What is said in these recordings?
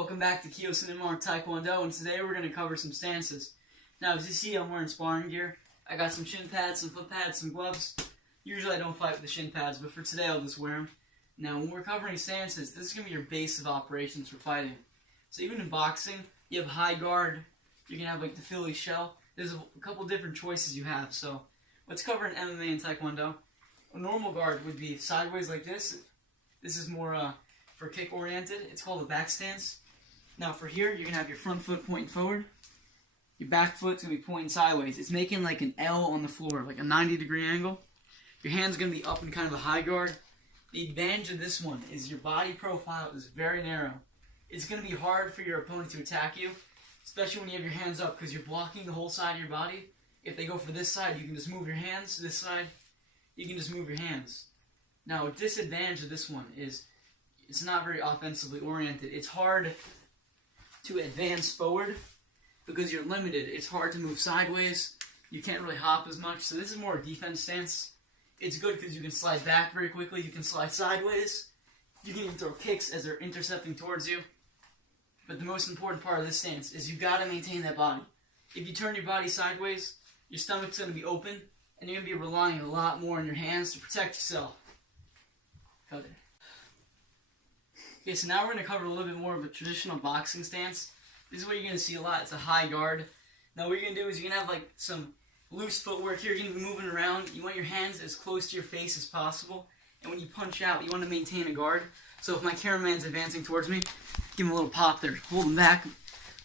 Welcome back to Kyosin and Mark Taekwondo, and today we're going to cover some stances. Now, as you see, I'm wearing sparring gear. I got some shin pads, some foot pads, some gloves. Usually I don't fight with the shin pads, but for today I'll just wear them. Now, when we're covering stances, this is going to be your base of operations for fighting. So even in boxing, you have high guard, you can have like the Philly shell. There's a couple different choices you have, so let's cover an MMA and Taekwondo. A normal guard would be sideways like this. This is more for kick oriented. It's called a back stance. Now for here, you're going to have your front foot pointing forward. Your back foot's going to be pointing sideways. It's making like an L on the floor, like a 90-degree angle. Your hand's going to be up in kind of a high guard. The advantage of this one is your body profile is very narrow. It's going to be hard for your opponent to attack you, especially when you have your hands up, because you're blocking the whole side of your body. If they go for this side, you can just move your hands. This side, you can just move your hands. Now, a disadvantage of this one is it's not very offensively oriented. It's hard to advance forward because you're limited. It's hard to move sideways. You can't really hop as much. So this is more a defense stance. It's good because you can slide back very quickly. You can slide sideways. You can even throw kicks as they're intercepting towards you. But the most important part of this stance is you've got to maintain that body. If you turn your body sideways, your stomach's going to be open, and you're going to be relying a lot more on your hands to protect yourself. Cut it. Okay, so now we're going to cover a little bit more of a traditional boxing stance. This is what you're going to see a lot. It's a high guard. Now what you're going to do is you're going to have like some loose footwork here. You're going to be moving around. You want your hands as close to your face as possible. And when you punch out, you want to maintain a guard. So if my cameraman's advancing towards me, give him a little pop there. Hold him back.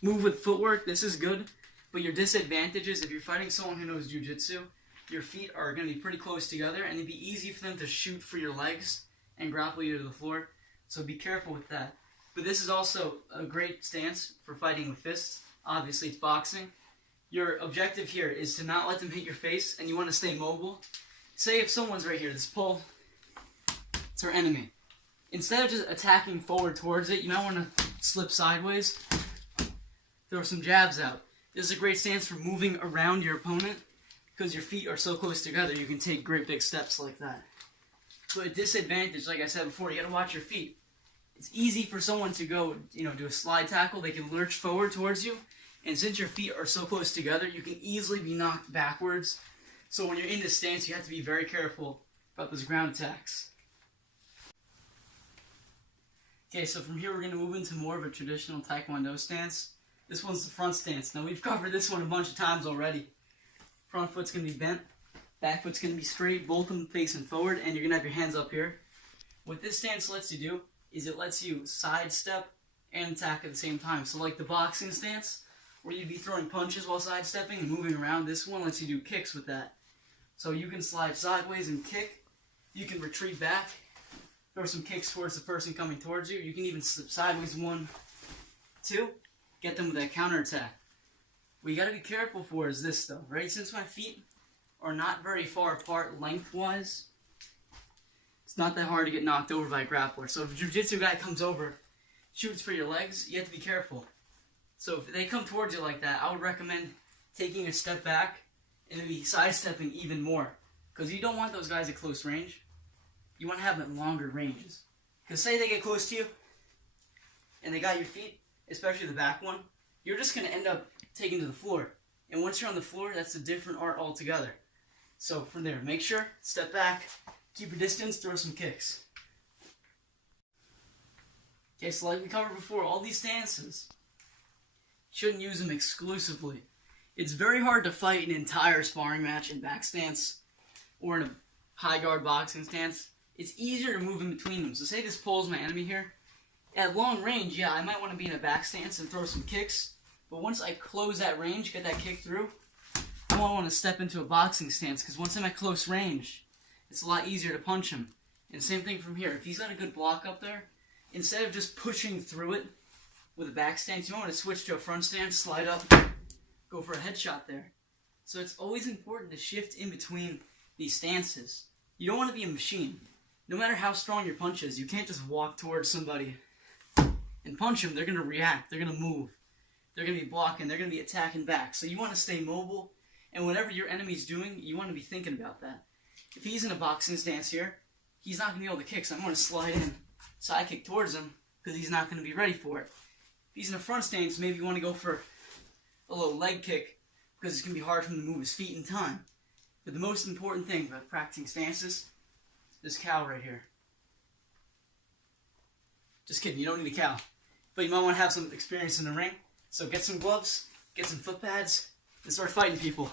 Move with footwork. This is good. But your disadvantage is if you're fighting someone who knows jiu-jitsu, your feet are going to be pretty close together, and it'd be easy for them to shoot for your legs and grapple you to the floor. So be careful with that. But this is also a great stance for fighting with fists. Obviously, it's boxing. Your objective here is to not let them hit your face, and you want to stay mobile. Say if someone's right here, this pole, it's our enemy. Instead of just attacking forward towards it, you might want to slip sideways, throw some jabs out. This is a great stance for moving around your opponent because your feet are so close together, you can take great big steps like that. But a disadvantage, like I said before, you got to watch your feet. It's easy for someone to go, do a slide tackle. They can lurch forward towards you. And since your feet are so close together, you can easily be knocked backwards. So when you're in this stance, you have to be very careful about those ground attacks. Okay, so from here we're going to move into more of a traditional Taekwondo stance. This one's the front stance. Now we've covered this one a bunch of times already. Front foot's going to be bent. Back foot's going to be straight, both of them facing forward, and you're going to have your hands up here. What this stance lets you do is it lets you sidestep and attack at the same time. So like the boxing stance, where you'd be throwing punches while sidestepping and moving around, this one lets you do kicks with that. So you can slide sideways and kick. You can retreat back, throw some kicks towards the person coming towards you. You can even slip sideways, 1, 2, get them with that counterattack. What you got to be careful for is this though, right? Since my feet are not very far apart lengthwise, it's not that hard to get knocked over by a grappler. So if a jiu-jitsu guy comes over, shoots for your legs, you have to be careful. So if they come towards you like that, I would recommend taking a step back and maybe sidestepping even more. Because you don't want those guys at close range. You want to have them at longer ranges. Because say they get close to you, and they got your feet, especially the back one, you're just going to end up taking to the floor. And once you're on the floor, that's a different art altogether. So from there, make sure, step back, keep your distance, throw some kicks. Okay, so like we covered before, all these stances, shouldn't use them exclusively. It's very hard to fight an entire sparring match in back stance or in a high guard boxing stance. It's easier to move in between them. So say this pole's my enemy here. At long range, yeah, I might want to be in a back stance and throw some kicks. But once I close that range, get that kick through, I won't want to step into a boxing stance because once I'm at close range, it's a lot easier to punch him. And same thing from here. If he's got a good block up there, instead of just pushing through it with a back stance, you want to switch to a front stance, slide up, go for a headshot there. So it's always important to shift in between these stances. You don't want to be a machine. No matter how strong your punch is, you can't just walk towards somebody and punch them. They're going to react. They're going to move. They're going to be blocking. They're going to be attacking back. So you want to stay mobile. And whatever your enemy's doing, you want to be thinking about that. If he's in a boxing stance here, he's not going to be able to kick. So I'm going to slide in, side kick towards him, because he's not going to be ready for it. he's in a front stance, maybe you want to go for a little leg kick because it's going to be hard for him to move his feet in time. But the most important thing about practicing stances, this cow right here. Just kidding, you don't need a cow. But you might want to have some experience in the ring. So get some gloves, get some foot pads, and start fighting people.